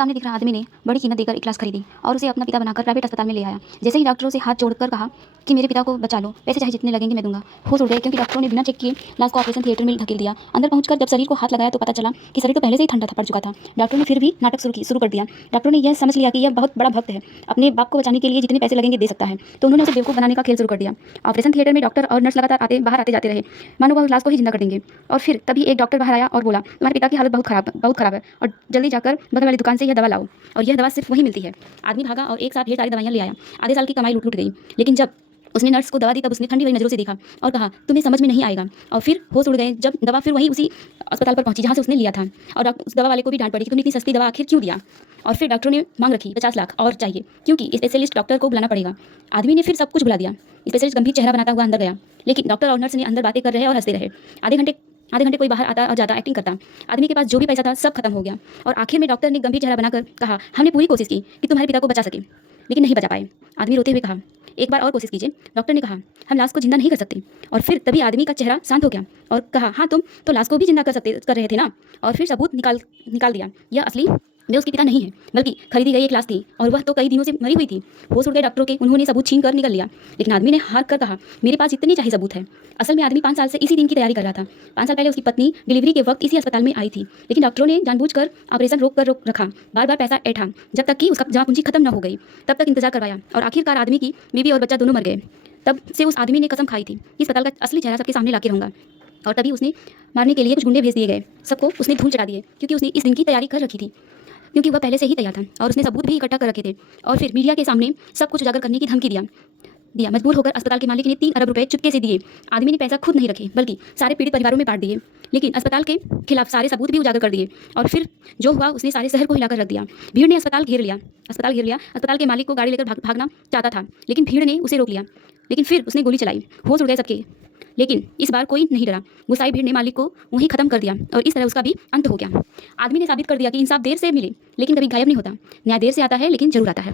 सामने दिख रहा आदमी ने बड़ी कीमत देकर एक लाश खरीदी और उसे अपना पिता बनाकर प्राइवेट अस्पताल में ले आया। जैसे ही डॉक्टरों से हाथ जोड़कर कहा कि मेरे पिता को बचा लो, पैसे चाहे जितने लगेंगे मैं दूंगा, होश उड़ गए क्योंकि डॉक्टरों ने बिना चेक किए लाश को ऑपरेशन थिएटर में धकेल दिया। अंदर पहुंचकर जब शरीर को हाथ लगाया तो पता चला कि शरीर तो पहले से ही ठंडा पड़ चुका था। डॉक्टरों ने फिर भी नाटक शुरू कर दिया। डॉक्टरों ने यह समझ लिया कि यह बहुत बड़ा भक्त है, अपने बाप को बचाने के लिए जितने पैसे लगेंगे दे सकता है, तो उन्होंने उसे बेवकूफ बनाने का खेल शुरू कर दिया। ऑपरेशन थिएटर में डॉक्टर और नर्स लगातार बाहर आते जाते रहे, मानो वह लाश को ही जिंदा कर देंगे। और फिर तभी एक डॉक्टर बाहर आया और बोला, तुम्हारे पिता की हालत बहुत खराब है और जल्दी जाकर बगल वाली दुकान से यह दवा लाओ, और यह दवा सिर्फ वहीं मिलती है। आदमी भागा और एक साथ ढेर सारी दवाइयां ले आया। आधे साल की कमाई लूट गई। लेकिन जब उसने नर्स को दवा दी तब उसने ठंडी भरी नजरों से देखा और कहा, तुम्हें समझ में नहीं आएगा। और फिर होश उड़ गए जब दवा फिर वहीं उसी अस्पताल पर पहुंची जहां से उसने लिया था। और उस दवा वाले को भी डांट पड़ी कि तुमने इतनी सस्ती दवा आखिर क्यों दिया। और फिर डॉक्टरों ने मांग रखी 50 लाख और चाहिए, क्योंकि स्पेशलिस्ट डॉक्टर को बुलाना पड़ेगा। आदमी ने फिर सब कुछ बुला दिया। स्पेशलिस्ट गंभीर चेहरा बनाता हुआ अंदर गया, लेकिन डॉक्टर और नर्स ने अंदर बातें कर रहे और हंसते रहे। आधे घंटे कोई बाहर आता और जाता, एक्टिंग करता। आदमी के पास जो भी पैसा था सब खत्म हो गया। और आखिर में डॉक्टर ने गंभीर चेहरा बनाकर कहा, हमने पूरी कोशिश की कि तुम्हारे पिता को बचा सके, लेकिन नहीं बचा पाए। आदमी रोते हुए कहा, एक बार और कोशिश कीजिए। डॉक्टर ने कहा, हम लाश को जिंदा नहीं कर सकते। और फिर तभी आदमी का चेहरा शांत हो गया और कहा, हाँ तुम तो लाश को भी जिंदा कर रहे थे ना। और फिर सबूत निकाल दिया, यह असली में उसके पिता नहीं है, बल्कि खरीदी गई एक लाश थी, और वह तो कई दिनों से मरी हुई थी। होश उड़ गए डॉक्टरों के, उन्होंने सबूत छीन कर निकल लिया। लेकिन आदमी ने हार कर कहा, मेरे पास इतने चाहिए सबूत है। असल में आदमी 5 साल से इसी दिन की तैयारी कर रहा था। 5 साल पहले उसकी पत्नी डिलीवरी के वक्त इसी अस्पताल में आई थी, लेकिन डॉक्टरों ने जानबूझकर ऑपरेशन रोक रखा। बार पैसा ऐठा, जब तक कि उसका जमा पूंजी खत्म न हो गई। तब तक इंतजार करवाया और आखिरकार आदमी की बीवी और बच्चा दोनों मर गए। तब से उस आदमी ने कसम खाई थी कि अस्पताल का असली चेहरा सबके सामने लाके रहूंगा। और तभी उसने मारने के लिए कुछ गुंडे भेज दिए गए। सबको उसने धूल चढ़ा दिए, क्योंकि उसने इस दिन की तैयारी कर रखी थी, क्योंकि वह पहले से ही तैयार था और उसने सबूत भी इकट्ठा कर रखे थे। और फिर मीडिया के सामने सब कुछ उजागर करने की धमकी दिया। मजबूर होकर अस्पताल के मालिक ने 3 अरब रुपए चुपके से दिए। आदमी ने पैसा खुद नहीं रखे, बल्कि सारे पीड़ित परिवारों में बांट दिए। लेकिन अस्पताल के खिलाफ सारे सबूत भी उजागर कर दिए। और फिर जो हुआ, उसने सारे शहर को हिलाकर रख दिया। भीड़ ने अस्पताल घेर लिया। अस्पताल के मालिक को गाड़ी लेकर भागना चाहता था, लेकिन भीड़ ने उसे रोक लिया। लेकिन फिर उसने गोली चलाई। होश उड़ गए सबके, लेकिन इस बार कोई नहीं डरा। गुस्साई भीड़ ने मालिक को वहीं खत्म कर दिया और इस तरह उसका भी अंत हो गया। आदमी ने साबित कर दिया कि इंसाफ देर से मिले लेकिन कभी गायब नहीं होता। न्याय देर से आता है लेकिन जरूर आता है।